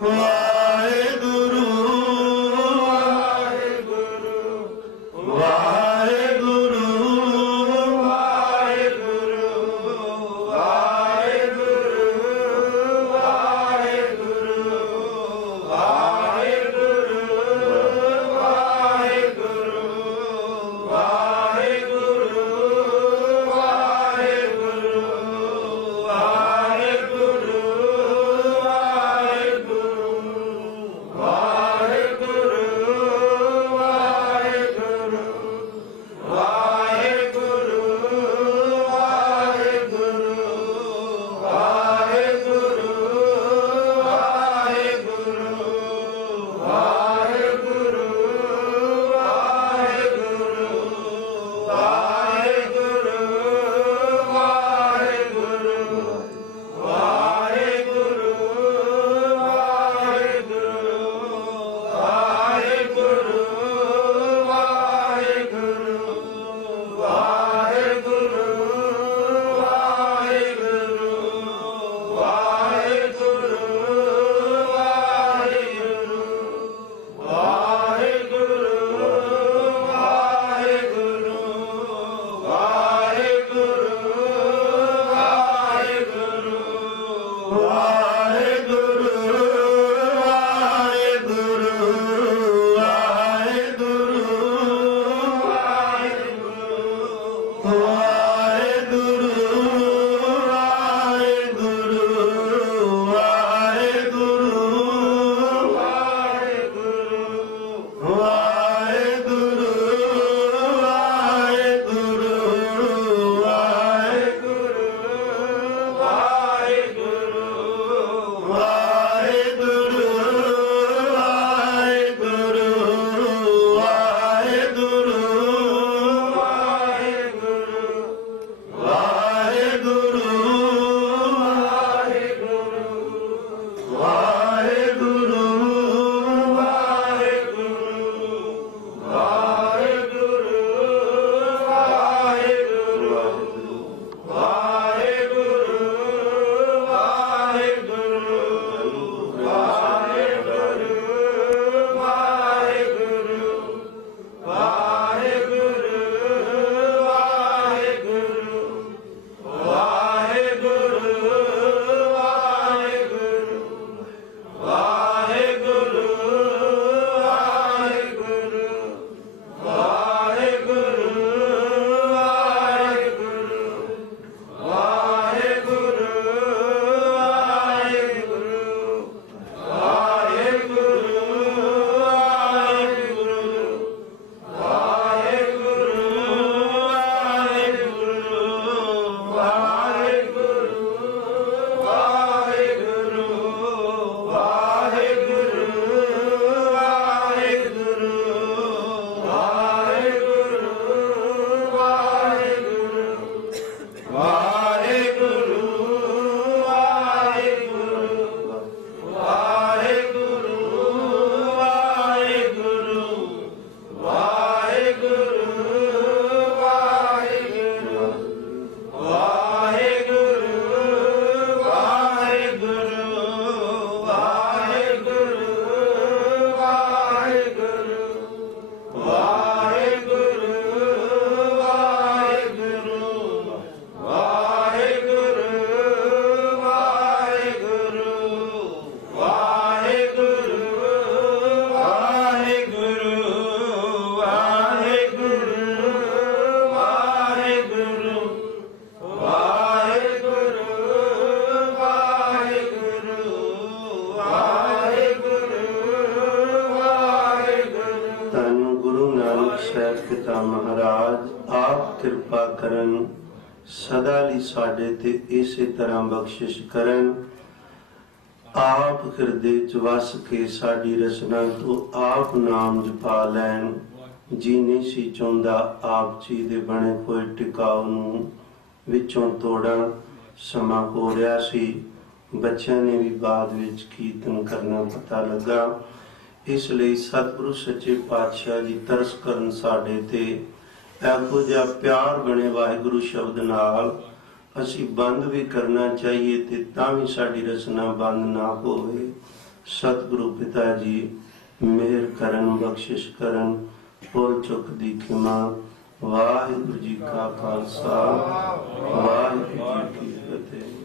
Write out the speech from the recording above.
ਵਾਹਿਗੁਰੂ ਪਿਤਾ ਕਿਰਪਾ ਕਰਨ, ਸਦਾ ਲਈ ਸਾਡੇ ਤੇ ਇਸੇ ਤਰ੍ਹਾਂ ਬਖਸ਼ਿਸ਼ ਕਰਨ। ਆਪ ਹਿਰਦੇ ਚ ਵਸ ਕੇ ਸਾਡੀ ਰਸਨਾ ਤੋਂ ਆਪ ਨਾਮ ਜਪਾ ਲੈਣ। ਜੀ ਨਹੀਂ ਸੀ ਚਾਹੁੰਦਾ ਆਪ ਜੀ ਦੇ ਬਣੇ ਹੋਏ ਟਿਕਾਉ ਨੂੰ ਵਿੱਚੋਂ ਤੋੜਨ ਸਮਾਂ ਹੋ ਰਿਹਾ ਸੀ, ਬੱਚਿਆਂ ਨੇ ਵੀ ਬਾਅਦ ਵਿੱਚ ਕੀਰਤਨ ਕਰਨਾ ਪਤਾ ਲੱਗਾ। ਇਸ ਲਈ ਸਤਿਗੁਰੂ ਸੱਚੇ ਪਾਤਸ਼ਾਹ ਜੀ ਤਰਸ ਕਰਨ ਸਾਡੇ ਤੇ ਇਹੋ ਜਿਹਾ ਪਿਆਰ ਬਣੇ ਵਾਹਿਗੁਰੂ ਸ਼ਬਦ ਨਾਲ, ਅਸੀਂ ਬੰਦ ਵੀ ਕਰਨਾ ਚਾਹੀਏ ਤੇ ਤਾਂ ਵੀ ਸਾਡੀ ਰਚਨਾ ਬੰਦ ਨਾ ਹੋਵੇ। ਸਤਿਗੁਰੂ ਪਿਤਾ ਜੀ, ਮਿਹਰ ਕਰਨ, ਬਖਸ਼ਿਸ਼ ਕਰਨ, ਪੁਰ ਚੁੱਕ ਦੀ ਖਿਮਾ। ਵਾਹਿਗੁਰੂ ਜੀ ਕਾ ਖਾਲਸਾ, ਵਾਹਿਗੁਰੂ ਜੀ ਕੀ ਫਤਿਹ।